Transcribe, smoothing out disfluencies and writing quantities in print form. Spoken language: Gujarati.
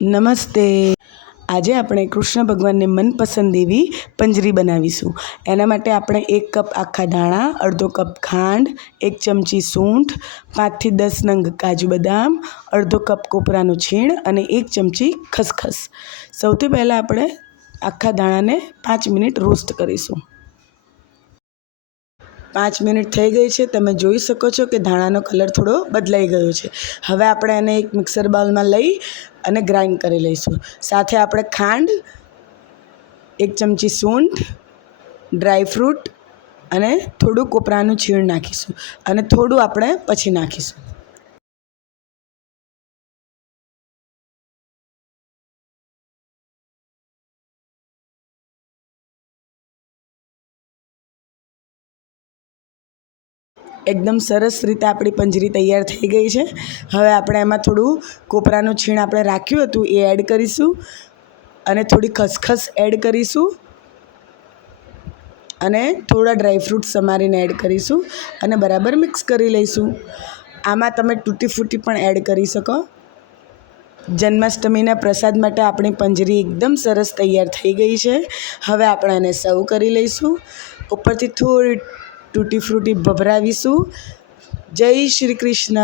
નમસ્તે. આજે આપણે કૃષ્ણ ભગવાનને મનપસંદ એવી પંજરી બનાવીશું. એના માટે આપણે 1 કપ આખા ધાણા, અડધો કપ ખાંડ, 1 ચમચી સૂંઠ, 5થી 10 નંગ કાજુ બદામ, અડધો કપ કોપરાનું છીણ અને 1 ચમચી ખસખસ. સૌથી પહેલાં આપણે આખા ધાણાને 5 મિનિટ રોસ્ટ કરીશું. 5 મિનિટ થઈ ગઈ છે. તમે જોઈ શકો છો કે ધાણાનો કલર થોડો બદલાઈ ગયો છે. હવે આપણે એને એક મિક્સર બાઉલમાં લઈ અને ગ્રાઇન્ડ કરી લઈશું. સાથે આપણે ખાંડ, 1 ચમચી સૂંઠ, ડ્રાયફ્રૂટ અને થોડું કોપરાનું છીણ નાખીશું અને થોડું આપણે પછી નાખીશું. એકદમ સરસ રીતે આપણી પંજરી તૈયાર થઈ ગઈ છે. હવે આપણે એમાં થોડું કોપરાનું છીણ આપણે રાખ્યું હતું એ એડ કરીશું અને થોડી ખસખસ એડ કરીશું અને થોડા ડ્રાયફ્રૂટ સમારીને એડ કરીશું અને બરાબર મિક્સ કરી લઈશું. આમાં તમે તૂટી ફ્રૂટી પણ એડ કરી શકો. જન્માષ્ટમીના પ્રસાદ માટે આપણી પંજરી એકદમ સરસ તૈયાર થઈ ગઈ છે. હવે આપણે એને સર્વ કરી લઈશું. ઉપરથી થોડી તૂટી ફ્રૂટી ભભરાવીશું. જય શ્રી કૃષ્ણ.